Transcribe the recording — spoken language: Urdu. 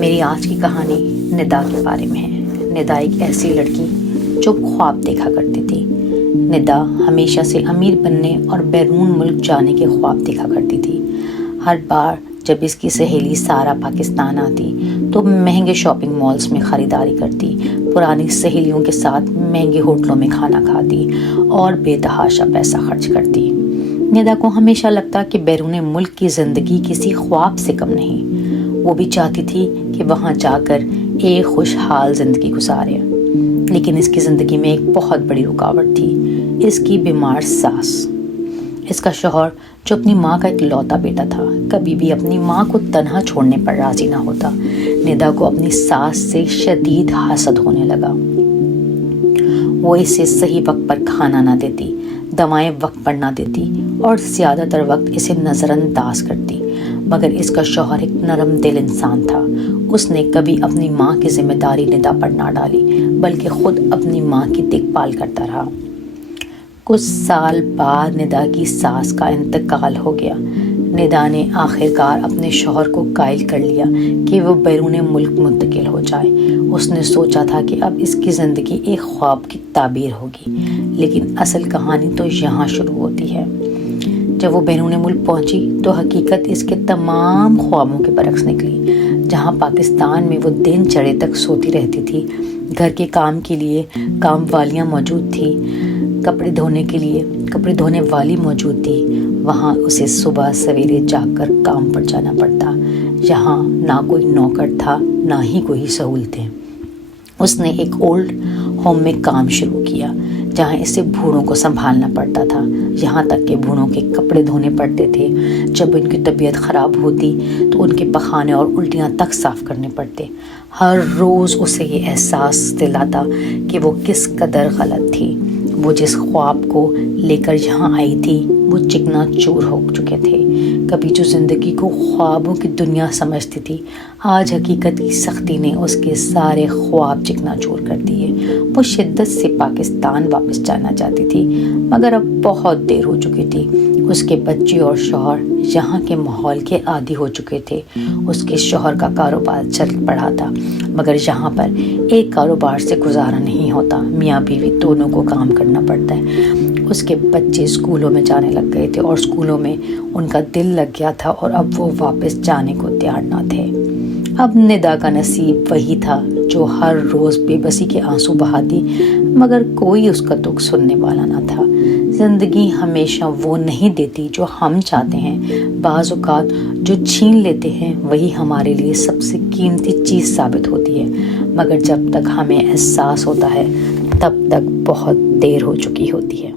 میری آج کی کہانی ندا کے بارے میں ہے۔ ندا ایک ایسی لڑکی جو خواب دیکھا کرتی تھی۔ ندا ہمیشہ سے امیر بننے اور بیرون ملک جانے کے خواب دیکھا کرتی تھی۔ ہر بار جب اس کی سہیلی سارا پاکستان آتی تو مہنگے شاپنگ مالز میں خریداری کرتی، پرانی سہیلیوں کے ساتھ مہنگے ہوٹلوں میں کھانا کھاتی اور بے تحاشا پیسہ خرچ کرتی۔ ندا کو ہمیشہ لگتا کہ بیرون ملک کی زندگی کسی خواب سے کم نہیں۔ وہ بھی چاہتی تھی کہ وہاں جا کر ایک خوشحال زندگی گزارے، لیکن اس کی زندگی میں ایک بہت بڑی رکاوٹ تھی، اس کی بیمار ساس۔ اس کا شوہر جو اپنی ماں کا اکلوتا بیٹا تھا، کبھی بھی اپنی ماں کو تنہا چھوڑنے پر راضی نہ ہوتا۔ ندا کو اپنی ساس سے شدید حسد ہونے لگا۔ وہ اسے صحیح وقت پر کھانا نہ دیتی، دوائیں وقت پر نہ دیتی اور زیادہ تر وقت اسے نظر انداز کرتی۔ مگر اس کا شوہر ایک نرم دل انسان تھا۔ اس نے کبھی اپنی ماں کی ذمہ داری ندا پر نہ ڈالی، بلکہ خود اپنی ماں کی دیکھ بھال کرتا رہا۔ کچھ سال بعد ندا کی ساس کا انتقال ہو گیا۔ ندا نے آخرکار اپنے شوہر کو قائل کر لیا کہ وہ بیرون ملک منتقل ہو جائے۔ اس نے سوچا تھا کہ اب اس کی زندگی ایک خواب کی تعبیر ہوگی، لیکن اصل کہانی تو یہاں شروع ہوتی ہے۔ جب وہ بیرون ملک پہنچی تو حقیقت اس کے تمام خوابوں کے برعکس نکلی۔ جہاں پاکستان میں وہ دن چڑھے تک سوتی رہتی تھی، گھر کے کام کے لیے کام والیاں موجود تھیں، کپڑے دھونے کے لیے کپڑے دھونے والی موجود تھی، وہاں اسے صبح سویرے جاگ کر کام پر جانا پڑتا۔ یہاں نہ کوئی نوکر تھا، نہ ہی کوئی سہولتیں۔ اس نے ایک اولڈ ہوم میں کام شروع کیا، جہاں اسے بوڑھوں کو سنبھالنا پڑتا تھا، یہاں تک کہ بوڑھوں کے کپڑے دھونے پڑتے تھے۔ جب ان کی طبیعت خراب ہوتی تو ان کے پخانے اور الٹیاں تک صاف کرنے پڑتے۔ ہر روز اسے یہ احساس دلاتا کہ وہ کس قدر غلط تھی۔ وہ جس خواب کو لے کر یہاں آئی تھی وہ چکنا چور ہو چکے تھے۔ کبھی جو زندگی کو خوابوں کی دنیا سمجھتی تھی، آج حقیقت کی سختی نے اس کے سارے خواب چکنا چور کر دیے۔ وہ شدت سے پاکستان واپس جانا چاہتی تھی، مگر اب بہت دیر ہو چکی تھی۔ اس کے بچے اور شوہر یہاں کے ماحول کے عادی ہو چکے تھے۔ اس کے شوہر کا کاروبار چل پڑا تھا، مگر یہاں پر ایک کاروبار سے گزارا نہیں ہوتا۔ میاں بیوی دونوں کو کام کرنا پڑتا ہے۔ اس کے بچے اسکولوں میں جانے لگ گئے تھے اور اسکولوں میں ان کا دل لگ گیا تھا، اور اب وہ واپس جانے کو تیار نہ تھے۔ اب ندا کا نصیب وہی تھا جو ہر روز بے بسی کے آنسو بہاتی، مگر کوئی اس کا دکھ سننے والا نہ تھا۔ زندگی ہمیشہ وہ نہیں دیتی جو ہم چاہتے ہیں۔ بعض اوقات جو چھین لیتے ہیں وہی ہمارے لیے سب سے قیمتی چیز ثابت ہوتی ہے، مگر جب تک ہمیں احساس ہوتا ہے تب تک بہت دیر ہو چکی ہوتی ہے۔